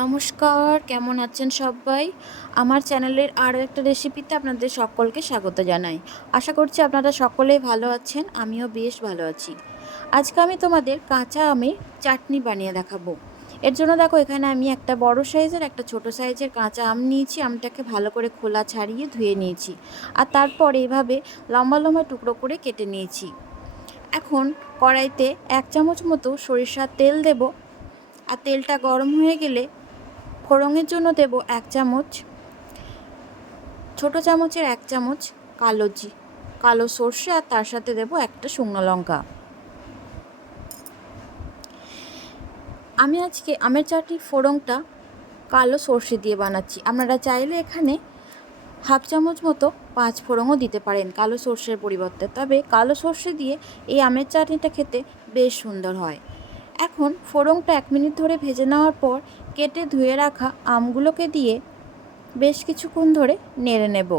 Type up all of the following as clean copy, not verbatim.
নমস্কার, কেমন আছেন সবাই? আমার চ্যানেলের আরও একটা রেসিপিতে আপনাদের সকলকে স্বাগত জানাই। আশা করছি আপনারা সকলেই ভালো আছেন, আমিও বেশ ভালো আছি। আজকে আমি তোমাদের কাঁচা আমের চাটনি বানিয়ে দেখাবো। এর জন্য দেখো, এখানে আমি একটা বড় সাইজের একটা ছোট সাইজের কাঁচা আম নিয়েছি। আমটাকে ভালো করে খোলা ছাড়িয়ে ধুয়ে নিয়েছি, আর তারপর এইভাবে লম্বা লম্বা টুকরো করে কেটে নিয়েছি। এখন কড়াইতে 1 চামচ মতো সরিষার তেল দেব, আর তেলটা গরম হয়ে গেলে ফোড়নের জন্য দেব 1 চামচ, ছোটো চামচের 1 চামচ কালো সর্ষে, আর তার সাথে দেব একটা শুকনো লঙ্কা। আমি আজকে আমের চাটনির ফোড়নটা কালো সর্ষে দিয়ে বানাচ্ছি। আপনারা চাইলে এখানে 1/2 চামচ মতো 5 ফোড়নও দিতে পারেন কালো সর্ষের পরিবর্তে, তবে কালো সর্ষে দিয়ে এই আমের চাটনিটা খেতে বেশ সুন্দর হয়। এখন ফোড়নটা 1 মিনিট ধরে ভেজে নেওয়ার পর কেটে ধুয়ে রাখা আমগুলোকে দিয়ে বেশ কিছুক্ষণ ধরে নেড়ে নেব।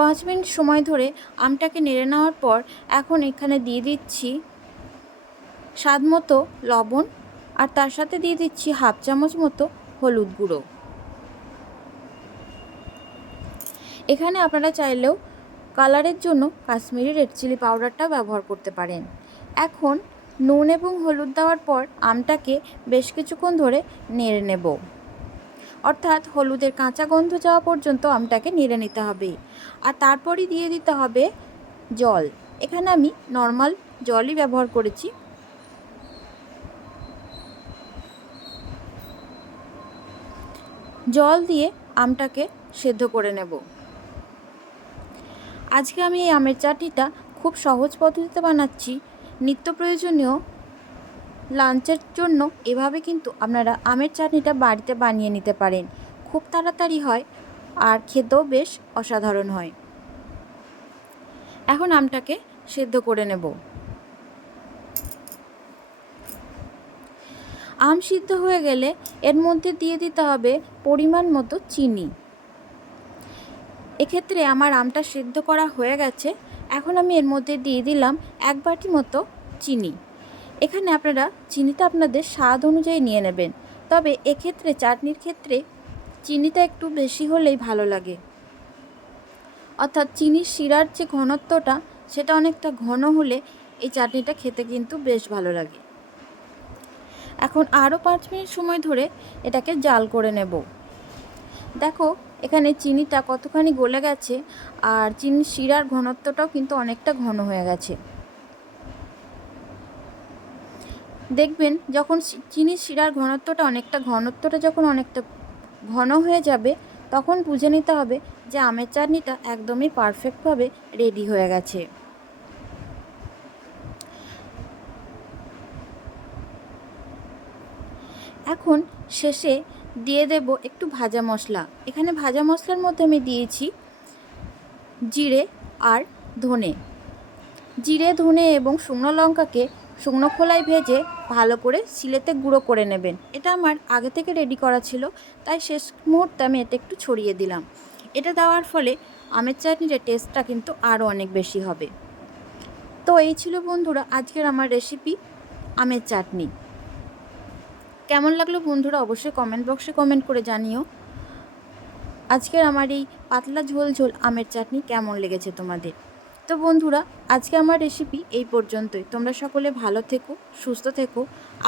পাঁচ মিনিট সময় ধরে আমটাকে নেড়ে নেওয়ার পর এখন এখানে দিয়ে দিচ্ছি স্বাদ মতো লবণ, আর তার সাথে দিয়ে দিচ্ছি 1/2 চামচ মতো হলুদ গুঁড়ো। এখানে আপনারা চাইলেও কালারের জন্য কাশ্মীরি রেড চিলি পাউডারটা ব্যবহার করতে পারেন। এখন নুন এবং হলুদ দেওয়ার পর আমটাকে বেশ কিছুক্ষণ ধরে নেড়ে নেব, অর্থাৎ হলুদের কাঁচা গন্ধ যাওয়া পর্যন্ত আমটাকে নেড়ে নিতে হবে। আর তারপরই দিয়ে দিতে হবে জল। এখানে আমি নর্মাল জলই ব্যবহার করেছি। জল দিয়ে আমটাকে সেদ্ধ করে নেব। আজকে আমি এই আমের চাটনিটা খুব সহজ পদ্ধতিতে বানাচ্ছি। নিত্য প্রয়োজনীয় লাঞ্চের জন্য এভাবে কিন্তু আপনারা আমের চাটনিটা বাড়িতে বানিয়ে নিতে পারেন। খুব তাড়াতাড়ি হয় আর খেতেও বেশ অসাধারণ হয়। এখন আমটাকে সেদ্ধ করে নেব। আম সিদ্ধ হয়ে গেলে এর মধ্যে দিয়ে দিতে হবে পরিমাণ মতো চিনি। এক্ষেত্রে আমার আমটা সেদ্ধ করা হয়ে গেছে। এখন আমি এর মধ্যে দিয়ে দিলাম 1 বাটি মতো চিনি। এখানে আপনারা চিনিটা আপনাদের স্বাদ অনুযায়ী নিয়ে নেবেন, তবে এক্ষেত্রে চাটনির ক্ষেত্রে চিনিটা একটু বেশি হলেই ভালো লাগে, অর্থাৎ চিনির শিরার যে ঘনত্বটা সেটা অনেকটা ঘন হলে এই চাটনিটা খেতে কিন্তু বেশ ভালো লাগে। এখন আরও 5 মিনিট সময় ধরে এটাকে জাল করে নেব। দেখো এখানে চিনিটা কতখানি গলে গেছে, আর চিনির শিরার ঘনত্বটাও কিন্তু অনেকটা ঘন হয়ে গেছে। দেখবেন যখন চিনির শিরার ঘনত্বটা যখন অনেকটা ঘন হয়ে যাবে, তখন বুঝে নিতে হবে যে আমের চাটনিটা একদমই পারফেক্টভাবে রেডি হয়ে গেছে। এখন শেষে দিয়ে দেব একটু ভাজা মশলা। এখানে ভাজা মশলার মধ্যে আমি দিয়েছি জিরে আর ধনে। জিরে, ধনে এবং শুকনো লঙ্কাকে শুকনো খোলায় ভেজে ভালো করে শিলেতে গুঁড়ো করে নেবেন। এটা আমার আগে থেকে রেডি করা ছিল, তাই শেষ মুহূর্তে আমি এটা একটু ছড়িয়ে দিলাম। এটা দেওয়ার ফলে আমের চাটনির টেস্টটা কিন্তু আরও অনেক বেশি হবে। তো এই ছিল বন্ধুরা আজকের আমার রেসিপি আমের চাটনি। কেমন লাগলো বন্ধুরা অবশ্যই কমেন্ট বক্সে কমেন্ট করে জানিও। আজকের আমার এই পাতলা ঝোল ঝোল আমের চাটনি কেমন লেগেছে তোমাদের। তো বন্ধুরা আজকে আমার রেসিপি এই পর্যন্তই। তোমরা সকলে ভালো থেকো, সুস্থ থেকো।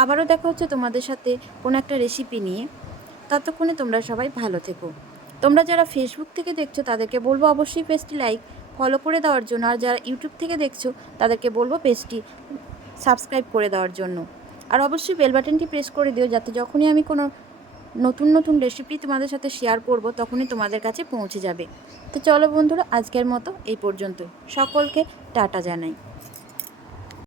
আবারও দেখা হচ্ছে তোমাদের সাথে কোনো একটা রেসিপি নিয়ে। ততক্ষণে তোমরা সবাই ভালো থেকো। তোমরা যারা ফেসবুক থেকে দেখছো তাদেরকে বলবো অবশ্যই পেজটি ফলো করে দেওয়ার জন্য, আর যারা ইউটিউব থেকে দেখছো তাদেরকে বলবো পেজটি সাবস্ক্রাইব করে দেওয়ার জন্য। আর অবশ্যই বেল বাটনটি প্রেস করে দিও, যাতে যখনই আমি কোনো নতুন নতুন রেসিপি তোমাদের সাথে শেয়ার করব তখনই তোমাদের কাছে পৌঁছে যাবে। তো চলো বন্ধুরা আজকের মতো এই পর্যন্ত। সকলকে টাটা জানাই।